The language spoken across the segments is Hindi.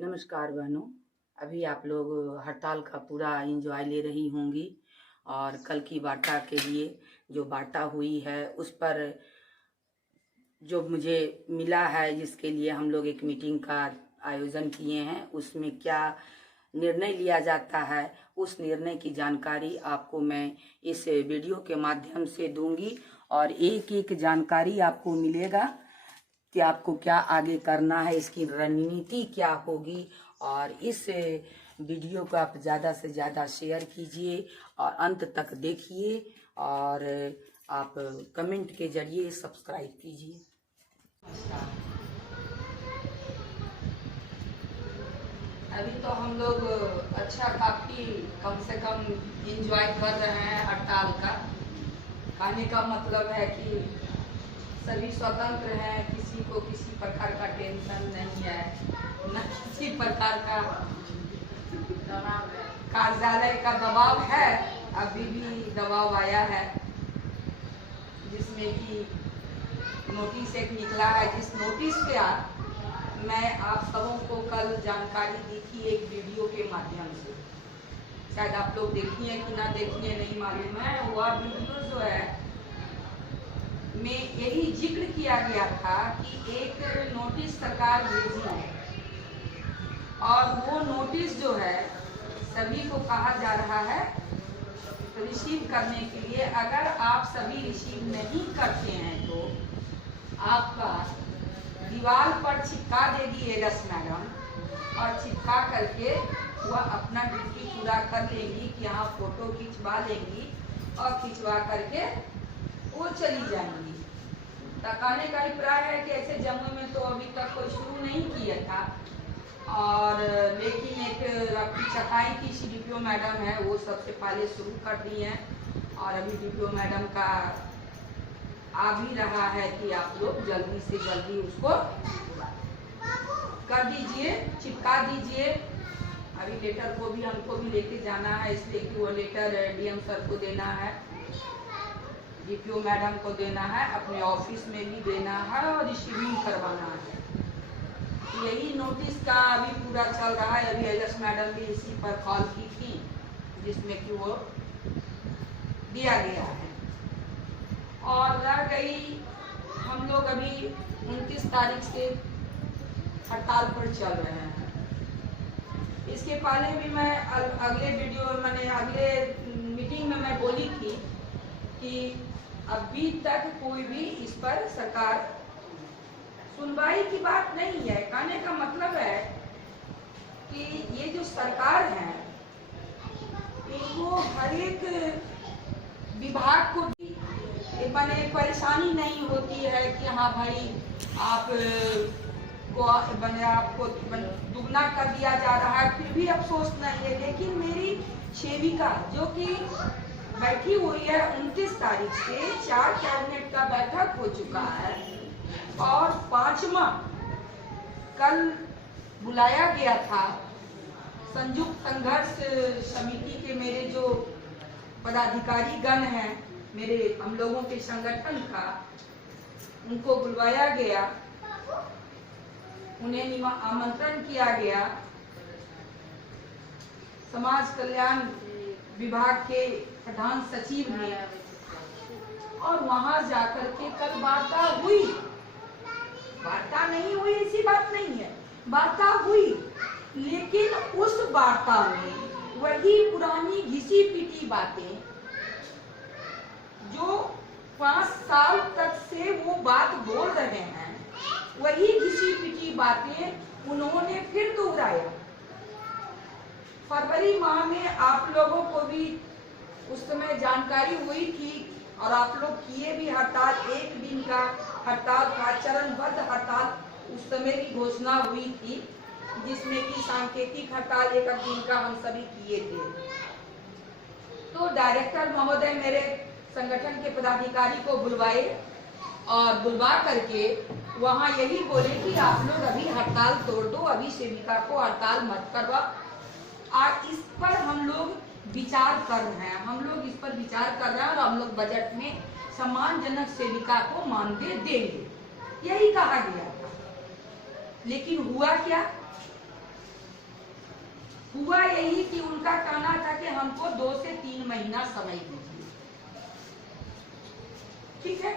नमस्कार बहनों। अभी आप लोग हड़ताल का पूरा एंजॉय ले रही होंगी और कल की वार्ता के लिए जो वार्ता हुई है उस पर जो मुझे मिला है, जिसके लिए हम लोग एक मीटिंग का आयोजन किए हैं, उसमें क्या निर्णय लिया जाता है उस निर्णय की जानकारी आपको मैं इस वीडियो के माध्यम से दूंगी और एक एक जानकारी आपको मिलेगा कि आपको क्या आगे करना है, इसकी रणनीति क्या होगी। और इस वीडियो को आप ज़्यादा से ज़्यादा शेयर कीजिए और अंत तक देखिए और आप कमेंट के जरिए सब्सक्राइब कीजिए। अभी तो हम लोग अच्छा काफ़ी कम से कम एंजॉय कर रहे हैं हड़ताल का। कहने का मतलब है कि सभी स्वतंत्र हैं, किसी को किसी प्रकार का टेंशन नहीं है, न किसी प्रकार का कार्यालय का दबाव है। अभी भी दबाव आया है जिसमें कि नोटिस एक निकला है, जिस नोटिस का मैं आप सबों को कल जानकारी दी थी एक वीडियो के माध्यम से। शायद आप लोग देखिए कि ना देखिए नहीं मालूम है। वह वीडियो जो है में यही जिक्र किया गया था कि एक नोटिस सरकार भेजी है और वो नोटिस जो है सभी को कहा जा रहा है रिसीव करने के लिए। अगर आप सभी रिसीव नहीं करते हैं तो आपका दीवार पर चिपका देगी एरस मैडम और चिपका करके वह अपना ड्यूटी पूरा कर लेंगी कि यहाँ फोटो खिंचवा लेंगी और खिंचवा करके वो चली जाएंगी। कहने का अभिप्राय है कि ऐसे जम्मू में तो अभी तक कोई शुरू नहीं किया था, और लेकिन एक आपकी चकाई की डीपीओ मैडम है वो सबसे पहले शुरू कर दी है और अभी डीपीओ मैडम का आ भी रहा है कि आप लोग जल्दी से जल्दी उसको कर दीजिए, चिपका दीजिए। अभी लेटर को भी हमको भी लेके जाना है, इसलिए कि वो लेटर डीएम सर को देना है, डीपीओ मैडम को देना है, अपने ऑफिस में भी देना है और रिसीविंग करवाना है। यही नोटिस का अभी पूरा चल रहा है। अभी एलएस मैडम भी इसी पर कॉल की थी जिसमें कि वो दिया गया है। और रह गई, हम लोग अभी 29 तारीख से हड़ताल पर चल रहे हैं। इसके पहले भी मैं अगले मीटिंग में मैं बोली थी कि अभी तक कोई भी इस पर सरकार सुनवाई की बात नहीं है। कहने का मतलब है कि ये जो सरकार है इनको हर एक विभाग को बने परेशानी नहीं होती है कि हाँ भाई आपको दुगना कर दिया जा रहा है, फिर भी अफसोस नहीं है। लेकिन मेरी सेविका जो कि बैठी हुई है 29 तारीख से 4 कैबिनेट का बैठक हो चुका है और 5वां कल बुलाया गया था संयुक्त संघर्ष समिति के मेरे जो पदाधिकारी गण हैं, मेरे हम लोगों के संगठन का, उनको बुलवाया गया, उन्हें आमंत्रण किया गया। समाज कल्याण विभाग के प्रधान सचिव ने, और वहां जाकर के कल वार्ता हुई। वार्ता नहीं हुई ऐसी बात नहीं है, वार्ता हुई, लेकिन उस वार्ता में वही पुरानी घिसी पिटी बातें जो 5 साल तक से वो बात बोल रहे हैं, वही घिसी पिटी बातें उन्होंने फिर दोहराया। फरवरी माह में आप लोगों को भी उस समय जानकारी हुई थी और आप लोग किए भी हड़ताल, एक दिन का हड़ताल था, चरणबद्ध हड़ताल उस समय की घोषणा हुई थी, जिसमें कि सांकेतिक हड़ताल एक दिन का हम सभी किए थे। तो डायरेक्टर महोदय मेरे संगठन के पदाधिकारी को बुलवाए और बुलवा करके वहां यही बोले कि आप लोग अभी हड़ताल तोड़ दो, अभी सेविका को हड़ताल मत करवाओ। आज इस पर हम लोग विचार कर रहे हैं, हम लोग इस पर विचार कर रहे हैं और हम लोग बजट में सम्मानजनक सेविका को मानदेय देंगे, यही कहा गया था। लेकिन हुआ क्या? हुआ यही कि उनका कहना था कि हमको 2 से 3 महीना समय दीजिए। ठीक है,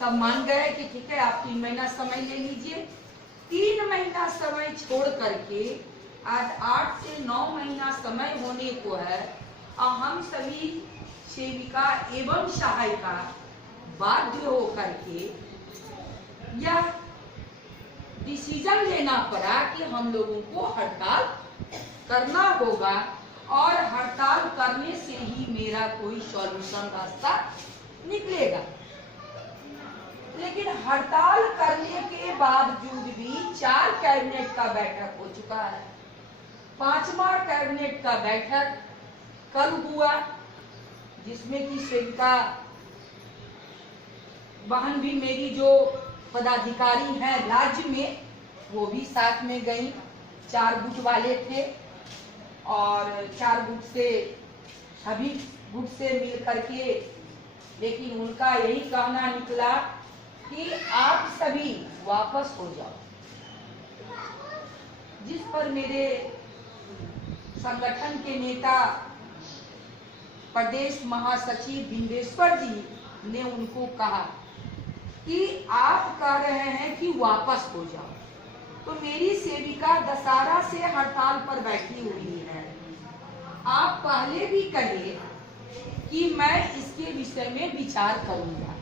सब मान गए कि ठीक है आप 3 महीना समय ले लीजिए। 3 महीना समय छोड़ करके आज 8 से 9 महीना समय होने को है और हम सभी सेविका एवं सहायिका बाध्य होकर के यह डिसीजन लेना पड़ा कि हम लोगों को हड़ताल करना होगा और हड़ताल करने से ही मेरा कोई सॉल्यूशन रास्ता निकलेगा। लेकिन हड़ताल करने के बावजूद भी 4 कैबिनेट का बैठक हो चुका है। 5वां कैबिनेट का बैठक कल हुआ, जिसमें कि सेविका बहन भी मेरी जो पदाधिकारी हैं राज्य में वो भी साथ में गई। 4 गुट वाले थे और 4 गुट से सभी गुट से मिल करके, लेकिन उनका यही कहना निकला कि आप सभी वापस हो जाओ। जिस पर मेरे संगठन के नेता प्रदेश महासचिव बिंदेश्वर जी ने उनको कहा कि आप कह रहे हैं कि वापस हो जाओ, तो मेरी सेविका दशहरा से हड़ताल पर बैठी हुई है। आप पहले भी कहे कि मैं इसके विषय में विचार करूंगा,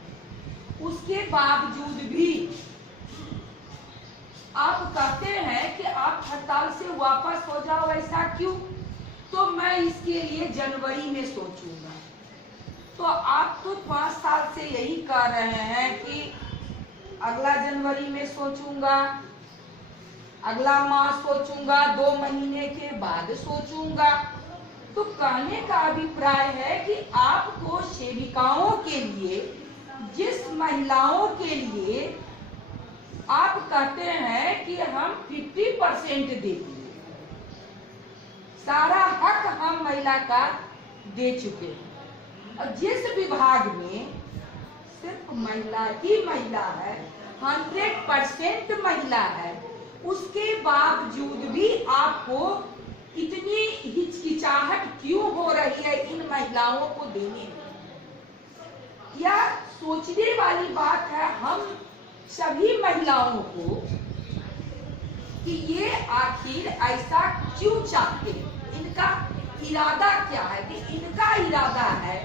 उसके बावजूद भी आप कहते हैं कि आप हड़ताल से वापस हो जाओ। ऐसा क्यों? तो मैं इसके लिए जनवरी में सोचूंगा। तो आप तो 5 साल से यही कह रहे हैं कि अगला जनवरी में सोचूंगा, अगला माह सोचूंगा, 2 महीने के बाद सोचूंगा। तो कहने का अभिप्राय है कि आपको सेविकाओं के लिए, जिस महिलाओं के लिए आप कहते हैं कि हम 50% देंगे, सारा हक हम महिला का दे चुके हैं और जिस विभाग में सिर्फ महिला ही महिला है, 100% महिला है, उसके बावजूद भी आपको इतनी हिचकिचाहट क्यों हो रही है इन महिलाओं को देने में? यह सोचने वाली बात है हम सभी महिलाओं को कि ये आखिर ऐसा क्यों चाहते हैं, इनका इरादा क्या है। कि इनका इरादा है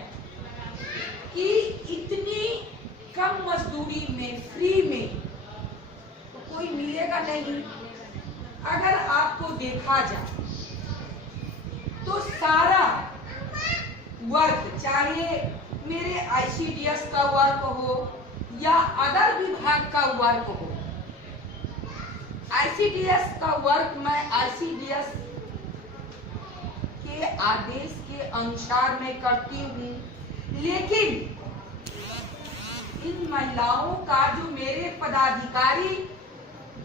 कि इतनी कम मजदूरी में, फ्री में तो कोई मिलेगा नहीं। अगर आपको देखा जाए तो सारा वर्क, चाहे मेरे आईसीडीएस का वर्क हो या अदर विभाग का वर्क हो, आईसीडीएस का वर्क मैं आईसीडीएस के आदेश के अनुसार मैं करती हूँ। लेकिन इन महिलाओं का जो मेरे पदाधिकारी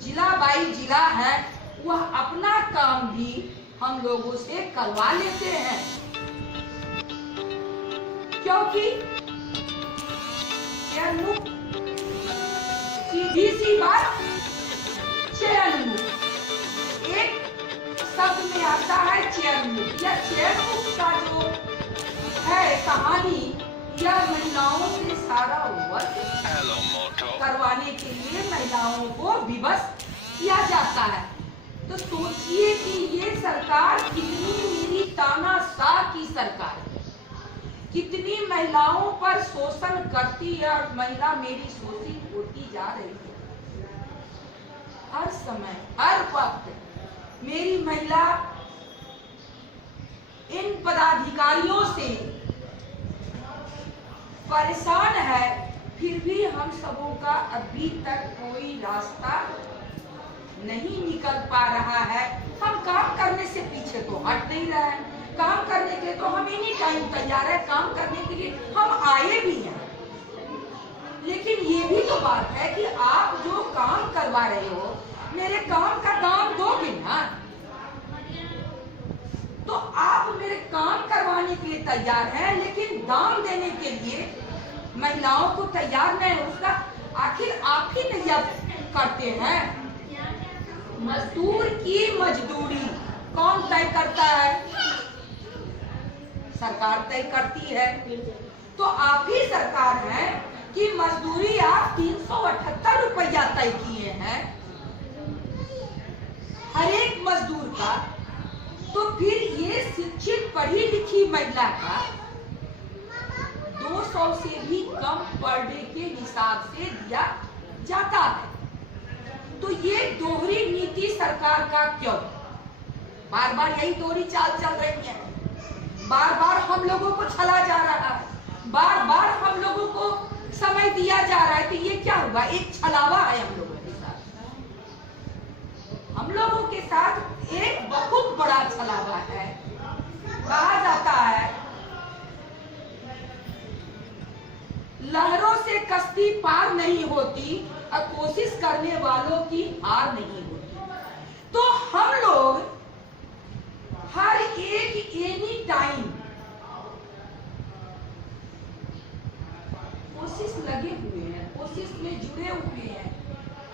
जिला बाई जिला है, वह अपना काम भी हम लोगों से करवा लेते हैं, क्योंकि चयन मुक्त, सीधी सी बात, चयन मुक्त एक शब्द में आता है चयन मुक्त। या चयन मुक्त का जो है कहानी, यह महिलाओं से सारा वर्क करवाने के लिए महिलाओं को विवश किया जाता है। तो सोचिए कि ये सरकार कितनी मेरी तानाशाह की सरकार है, कितनी महिलाओं पर शोषण करती है और महिला मेरी शोषित होती जा रही है। हर समय, हर वक्त मेरी महिला इन पदाधिकारियों से परेशान है, फिर भी हम सबों का अभी तक कोई रास्ता नहीं निकल पा रहा है। हम काम करने से पीछे तो हट नहीं रहे हैं, काम करने के लिए तो हम एनी टाइम तैयार है, काम करने के लिए हम आए भी हैं। लेकिन ये भी तो बात है कि आप जो काम करवा रहे हो, मेरे काम का दाम दोगे ना? तो आप मेरे काम करवाने के लिए तैयार हैं, लेकिन दाम देने के लिए महिलाओं को तैयार नहीं। उसका आखिर आप ही नहीं करते हैं। मजदूर की मजदूरी कौन तय करता है? सरकार तय करती है। तो आप ही सरकार है कि मजदूरी आप 378 रुपया तय किए हैं हर एक मजदूर का। तो फिर ये शिक्षित पढ़ी लिखी महिला का 200 से भी कम पर डे के हिसाब से दिया जाता है। तो ये दोहरी नीति सरकार का क्यों? बार बार यही दोहरी चाल चल रही है। बार बार हम लोगों को छला जा रहा है, बार बार हम लोगों को समय दिया जा रहा है। तो ये क्या हुआ? एक छलावा है हम लोगों के साथ। हम लोगों के साथ एक बहुत बड़ा छलावा है। कहा जाता है लहरों से कश्ती पार नहीं होती और कोशिश करने वालों की हार नहीं होती। तो हम लोग हर एक एनी टाइम कोशिश लगे हुए हैं, कोशिश में जुड़े हुए हैं,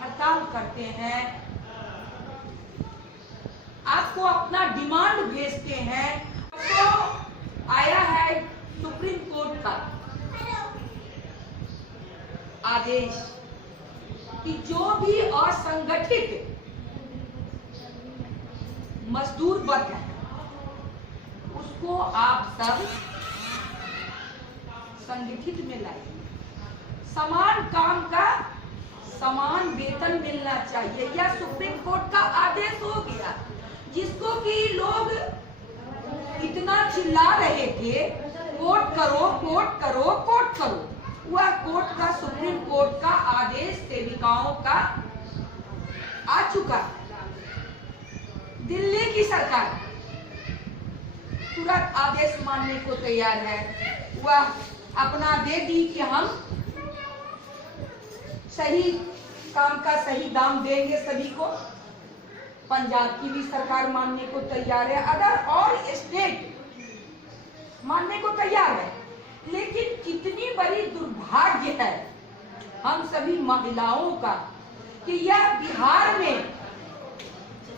हड़ताल करते हैं, आपको अपना डिमांड भेजते हैं। तो आया है सुप्रीम कोर्ट का आदेश कि जो भी असंगठित मजदूर वर्ग है उसको आप सब संगठित में लाइए। समान काम का समान वेतन मिलना चाहिए। यह सुप्रीम कोर्ट का आदेश हो गया, जिसको कि लोग इतना चिल्ला रहे थे कोर्ट करो कोर्ट करो कोर्ट करो। वह कोर्ट का सुप्रीम कोर्ट का आदेश सेविकाओं का आ चुका। दिल्ली की सरकार तुरंत आदेश मानने को तैयार है। वह अपना दे दी कि हम सही काम का सही दाम देंगे सभी को। पंजाब की भी सरकार मानने को तैयार है, अदर और स्टेट मानने को तैयार है। लेकिन कितनी बड़ी दुर्भाग्य है हम सभी महिलाओं का कि यह बिहार में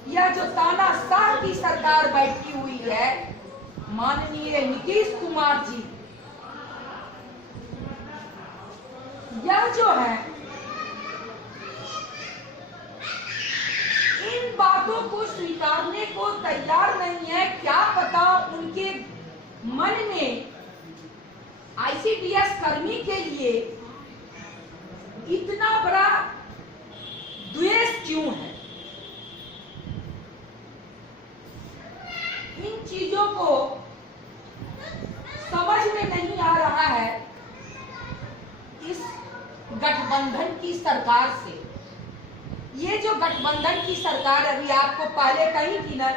यह जो तानाशाह की सरकार बैठी हुई है, माननीय नीतीश कुमार जी, यह जो है इन बातों को स्वीकारने को तैयार नहीं है। क्या पता उनके मन में आईसीडीएस कर्मी के लिए इतना बड़ा द्वेष क्यों है? इन चीजों को समझ में नहीं आ रहा है इस गठबंधन की सरकार से। ये जो गठबंधन की सरकार अभी आपको पहले कही थी ना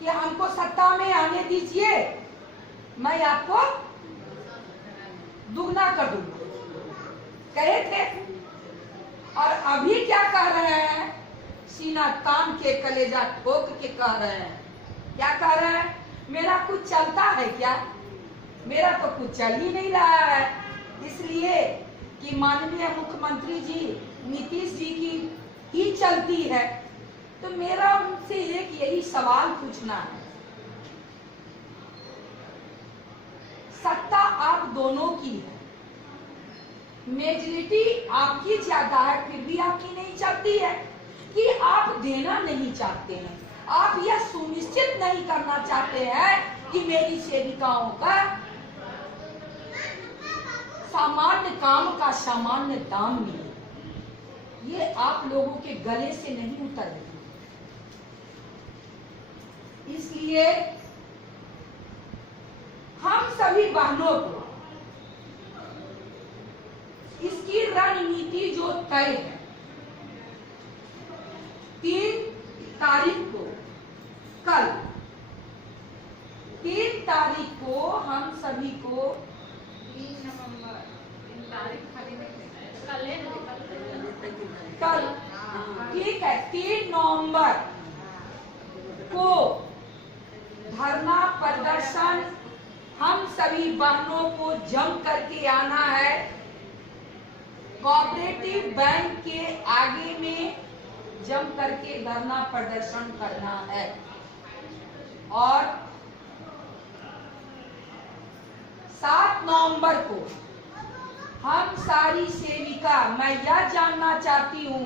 कि हमको सत्ता में आने दीजिए, मैं आपको दुगना कर दूंगा, कहे थे। और अभी क्या कह रहे हैं? सीना तान के कलेजा ठोक के कह रहे हैं। क्या कह रहे हैं? मेरा कुछ चलता है क्या? मेरा तो कुछ चल ही नहीं रहा है, इसलिए कि माननीय मुख्यमंत्री जी नीतीश जी की ही चलती है। तो मेरा उनसे एक यही सवाल पूछना है, सत्ता आप दोनों की है, मेजॉरिटी आपकी ज्यादा है, फिर भी आपकी नहीं चलती है कि आप देना नहीं चाहते हैं। आप यह सुनिश्चित नहीं करना चाहते हैं कि मेरी सेविकाओं का सामान्य काम का सामान्य दाम मिले। ये आप लोगों के गले से नहीं उतर रही। इसलिए हम सभी बहनों को इसकी रणनीति जो तय है, 3 तारीख को, कल 3 तारीख को हम सभी को 3 नवंबर कल, ठीक है, 3 नवंबर को धरना प्रदर्शन हम सभी बहनों को जम करके आना है। कोऑपरेटिव बैंक के आगे में जम करके धरना प्रदर्शन करना है। और 7 नवंबर को हम सारी सेविका, मैं यह जानना चाहती हूँ,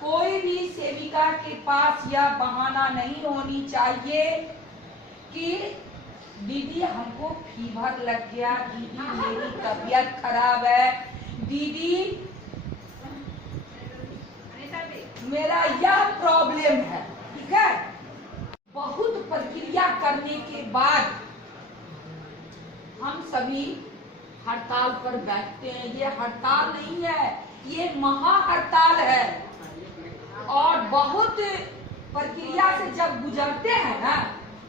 कोई भी सेविका के पास यह बहाना नहीं होनी चाहिए कि दीदी हमको फीवर लग गया, दीदी मेरी तबीयत खराब है, दीदी मेरा यह प्रॉब्लम है। ठीक है, बहुत प्रक्रिया करने के बाद हम सभी हड़ताल पर बैठते हैं। ये हड़ताल नहीं है, ये महा हड़ताल है। और बहुत प्रक्रिया से जब गुजरते हैं ना,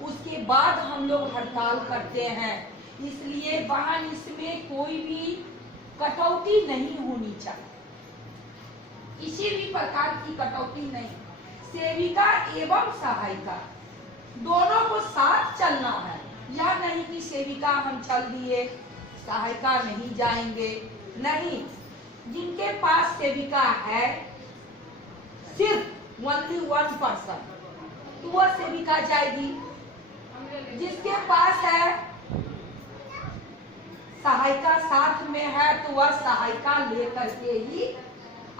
उसके बाद हम लोग हड़ताल करते हैं। इसलिए बहन, इसमें कोई भी कटौती नहीं होनी चाहिए, किसी भी प्रकार की कटौती नहीं। सेविका एवं सहायिका दोनों को साथ चलना है। यह नहीं कि सेविका हम चल दिए, सहायिका नहीं जाएंगे, नहीं। जिनके पास सेविका है, सिर्फ ओनली 1%, तो वह सेविका जाएगी। जिसके पास है सहायिका साथ में है, तो वह सहायिका लेकर के ही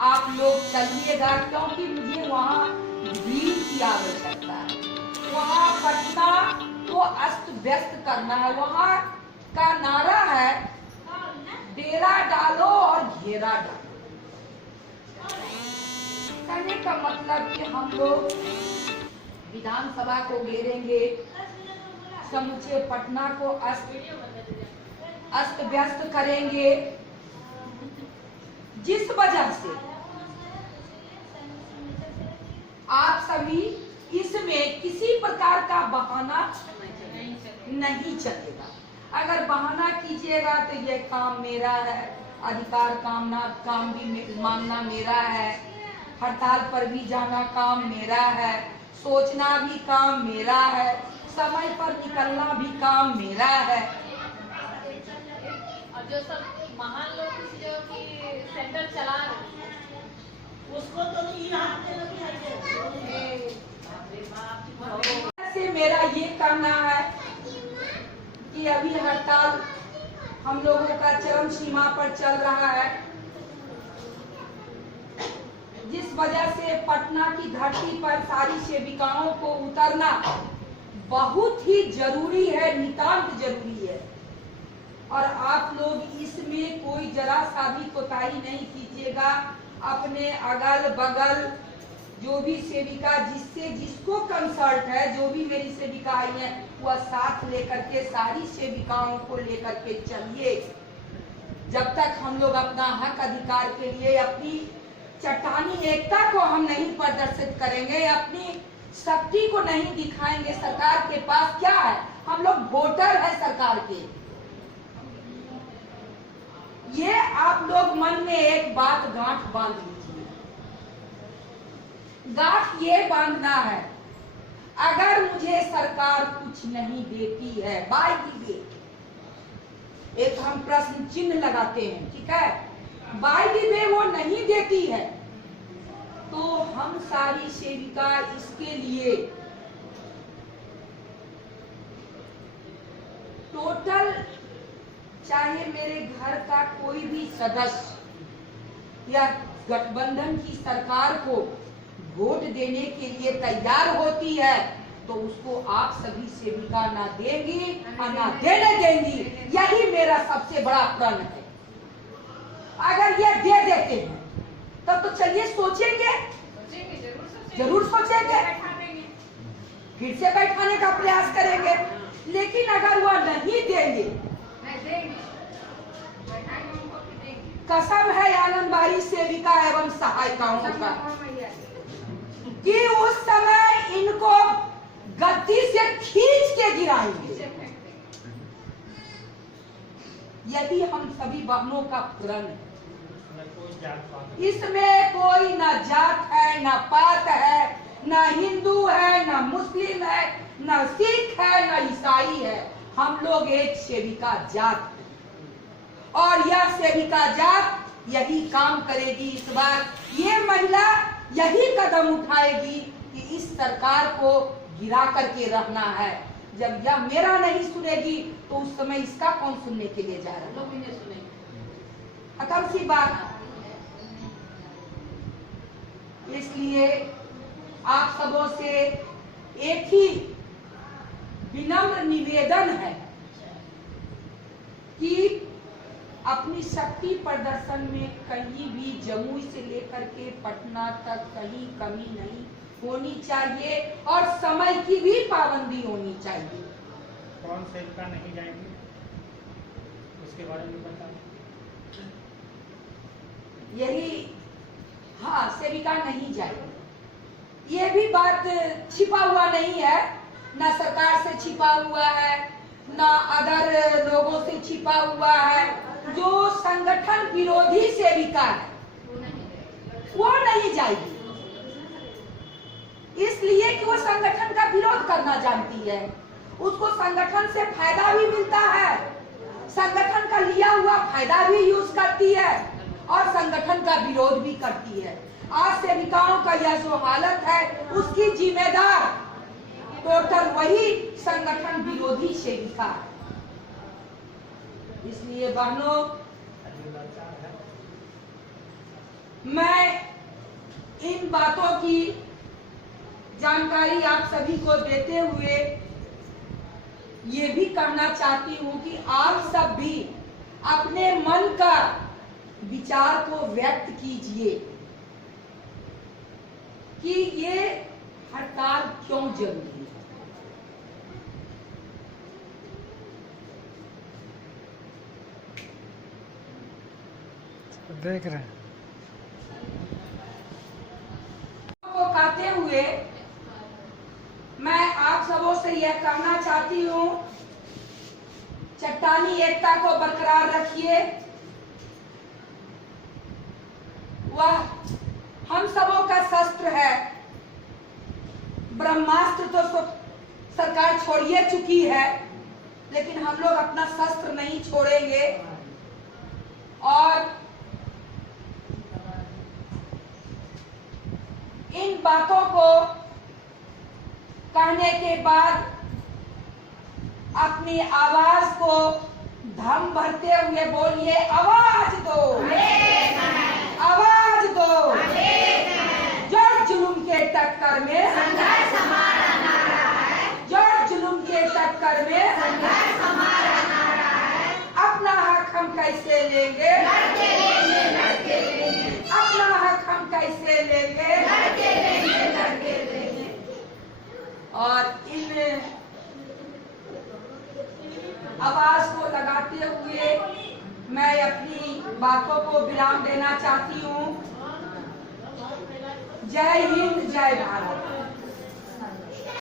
आप लोग चलिएगा, क्योंकि मुझे वहाँ भीड़ की आवश्यकता है। वहाँ पटना को अस्त व्यस्त करना है। वहाँ का नारा है, डेरा डालो और घेरा डालो। कहने का मतलब कि हम लोग विधानसभा को घेरेंगे, समूचे पटना को अस्त व्यस्त करेंगे, जिस वजह से आप सभी इसमें किसी प्रकार का बहाना नहीं चलेगा। अगर बहाना कीजिएगा तो ये काम मेरा है, अधिकार काम भी मांगना मेरा है, हड़ताल पर भी जाना काम मेरा है, सोचना भी काम मेरा है, समय पर निकलना भी काम मेरा है। और जो सब महान लोग जो कि सेंटर चला रहे उसको तो से मेरा ये कहना है कि अभी हड़ताल हम लोगों का चरम सीमा पर चल रहा है, जिस वजह से पटना की धरती पर सारी सेविकाओं को उतरना बहुत ही जरूरी है, नितांत जरूरी है। और आप लोग इसमें कोई जरा सा भी कोताही नहीं कीजिएगा। अपने अगल बगल जो भी सेविका जिसको कंसल्ट है, जो भी मेरी सेविका आई है, वह साथ लेकर के सारी सेविकाओं को लेकर के चलिए। जब तक हम लोग अपना हक अधिकार के लिए अपनी चट्टानी एकता को हम नहीं प्रदर्शित करेंगे, अपनी शक्ति को नहीं दिखाएंगे, सरकार के पास क्या है, हम लोग वोटर है सरकार के। ये आप लोग मन में एक बात गांठ बांध लीजिए। गांठ ये बांधना है, अगर मुझे सरकार कुछ नहीं देती है, बाय द वे, एक हम प्रश्न चिन्ह लगाते हैं, ठीक है, बाय द वे वो नहीं देती है, तो हम सारी सेविका इसके लिए टोटल, चाहे मेरे घर का कोई भी सदस्य या गठबंधन की सरकार को वोट देने के लिए तैयार होती है, तो उसको आप सभी सेविका ना देंगी और ना देने देंगी। यही मेरा सबसे बड़ा प्रण है। अगर ये दे देते हैं तब तो चलिए सोचेंगे, जरूर सोचेंगे, फिर से बैठाने का प्रयास करेंगे। लेकिन अगर वह नहीं देंगे, कसम है आंगनबाड़ी सेविका एवं सहायिकाओं का कि उस समय इनको गद्दी से खींच के गिराएंगे। यदि हम सभी बहनों का प्रण है, इसमें कोई न जात है, न पात है, न हिंदू है, न मुस्लिम है, न सिख है, न ईसाई है। हम लोग एक सेविका जात है और यह सेविका जात यही काम करेगी। इस बार ये महिला यही कदम उठाएगी कि इस सरकार को गिरा करके रहना है। जब यह मेरा नहीं सुनेगी तो उस समय इसका कौन सुनने के लिए जा रहा है? लोग भी नहीं सुनेंगे। अकल सी बात। इसलिए आप सबों से एक ही विनम्र निवेदन है कि अपनी शक्ति प्रदर्शन में कहीं भी जमुई से लेकर के पटना तक कहीं कमी नहीं होनी चाहिए और समय की भी पाबंदी होनी चाहिए। कौन सेविका नहीं जाएंगे उसके बारे में बताओ। यही, हाँ, सेविका नहीं जाएगी। ये भी बात छिपा हुआ नहीं है, ना सरकार से छिपा हुआ है, ना अदर लोगों से छिपा हुआ है। जो संगठन विरोधी सेविका है वो नहीं जाएगी, इसलिए कि वो संगठन का विरोध करना जानती है। उसको संगठन से फायदा भी मिलता है, संगठन का लिया हुआ फायदा भी यूज करती है और संगठन का विरोध भी करती है। आज सेविकाओं का यह जो हालत है उसकी जिम्मेदार टोटल वही संगठन विरोधी सेविका है। इसलिए बहनों, मैं इन बातों की जानकारी आप सभी को देते हुए ये भी कहना चाहती हूँ कि आप सब भी अपने मन का विचार को व्यक्त कीजिए कि ये हड़ताल क्यों जरूरी है। देख रहे हैं को कहते हुए मैं आप सबों से यह कहना चाहती हूँ, चट्टानी एकता को बरकरार रखिए। वह हम सबों का शस्त्र है। ब्रह्मास्त्र तो सरकार छोड़िए चुकी है, लेकिन हम लोग अपना शस्त्र नहीं छोड़ेंगे। और इन बातों को कहने के बाद अपनी आवाज को दम भरते हुए बोलिए, आवाज दो, आवाज दो। जोर जुलूम के टक्कर में संघर्ष हमारा नारा है, जोर जुलूम के टक्कर में संघर्ष हमारा नारा है। अपना हक हम कैसे लेंगे, लड़के लेंगे, लड़के लेंगे। अपना हक हम कैसे लेंगे, लड़के लेंगे, लड़के लेंगे। और इन आवाज को लगाते हुए मैं अपनी बातों को विराम देना चाहती हूँ। जय हिंद, जय भारत।